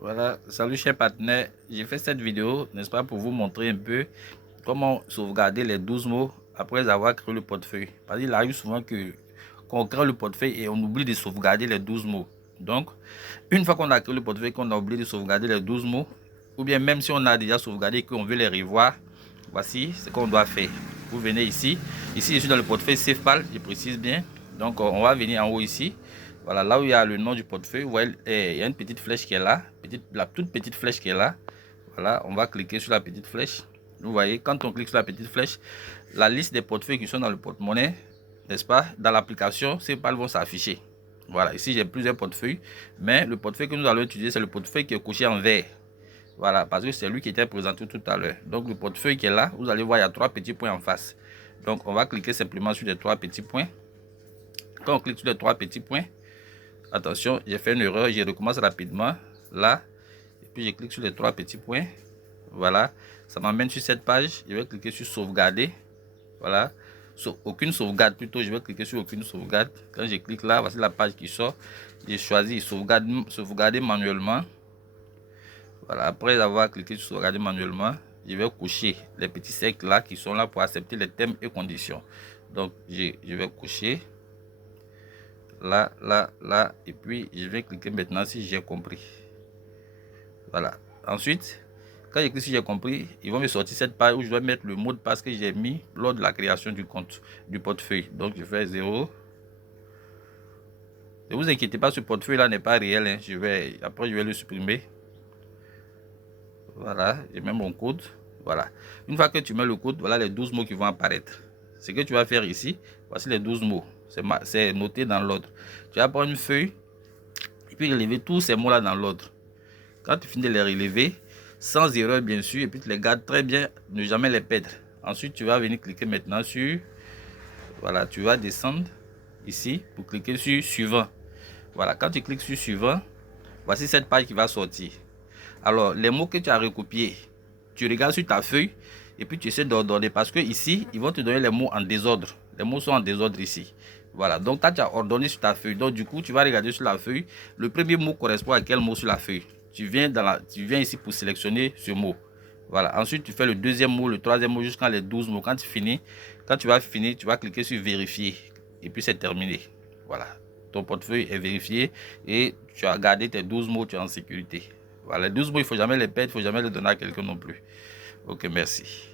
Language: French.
Voilà, salut chers partenaires, j'ai fait cette vidéo, n'est-ce pas, pour vous montrer un peu comment sauvegarder les 12 mots après avoir créé le portefeuille. Parce qu'il arrive souvent qu'on crée le portefeuille et on oublie de sauvegarder les 12 mots. Donc, une fois qu'on a créé le portefeuille, qu'on a oublié de sauvegarder les 12 mots, ou bien même si on a déjà sauvegardé et qu'on veut les revoir, voici ce qu'on doit faire. Vous venez ici, ici je suis dans le portefeuille SafePal, je précise bien. Donc on va venir en haut ici. Voilà, là où il y a le nom du portefeuille, vous voyez, il y a une petite flèche qui est là, la toute petite flèche qui est là. Voilà, on va cliquer sur la petite flèche. Vous voyez, quand on clique sur la petite flèche, la liste des portefeuilles qui sont dans le porte-monnaie, n'est-ce pas, dans l'application, ces pales vont s'afficher. Voilà, ici j'ai plusieurs portefeuilles, mais le portefeuille que nous allons utiliser, c'est le portefeuille qui est coché en vert. Voilà, parce que c'est lui qui était présenté tout à l'heure. Donc le portefeuille qui est là, vous allez voir, il y a 3 petits points en face. Donc on va cliquer simplement sur les 3 petits points. Quand on clique sur les 3 petits points, attention, j'ai fait une erreur, je recommence rapidement. Là, et puis je clique sur les 3 petits points. Voilà, ça m'amène sur cette page. Je vais cliquer sur sauvegarder. Voilà, aucune sauvegarde plutôt, je vais cliquer sur aucune sauvegarde. Quand je clique là, voici la page qui sort. J'ai choisi sauvegarder manuellement. Voilà, après avoir cliqué sur sauvegarder manuellement, je vais cocher les petits cercles là qui sont là pour accepter les thèmes et conditions. Donc je vais cocher là, là, là, et puis je vais cliquer maintenant si j'ai compris. Voilà. Ensuite, quand j'ai cliqué si j'ai compris, ils vont me sortir cette page où je dois mettre le mot de passe que j'ai mis lors de la création du compte, du portefeuille. Donc je fais 0. Ne vous inquiétez pas, ce portefeuille là n'est pas réel, hein. Après je vais le supprimer. Voilà, j'ai mis mon code. Voilà. Une fois que tu mets le code, voilà les 12 mots qui vont apparaître. Ce que tu vas faire ici, voici les 12 mots. C'est noté dans l'ordre. Tu vas prendre une feuille et puis relever tous ces mots-là dans l'ordre. Quand tu finis de les relever, sans erreur bien sûr, et puis tu les gardes très bien, ne jamais les perdre. Ensuite, tu vas venir cliquer maintenant sur... Voilà, tu vas descendre ici pour cliquer sur suivant. Voilà, quand tu cliques sur suivant, voici cette page qui va sortir. Alors, les mots que tu as recopiés, tu regardes sur ta feuille et puis tu essaies d'ordonner parce que ici, ils vont te donner les mots en désordre. Les mots sont en désordre ici. Voilà, donc quand tu as ordonné sur ta feuille, donc du coup, tu vas regarder sur la feuille, le premier mot correspond à quel mot sur la feuille. Tu viens ici pour sélectionner ce mot. Voilà, ensuite tu fais le deuxième mot, le troisième mot jusqu'à les 12 mots. Quand tu vas finir, tu vas cliquer sur vérifier et puis c'est terminé. Voilà, ton portefeuille est vérifié et tu as gardé tes 12 mots, tu es en sécurité. Voilà, les 12 mots, il ne faut jamais les perdre, il ne faut jamais les donner à quelqu'un non plus. Ok, merci.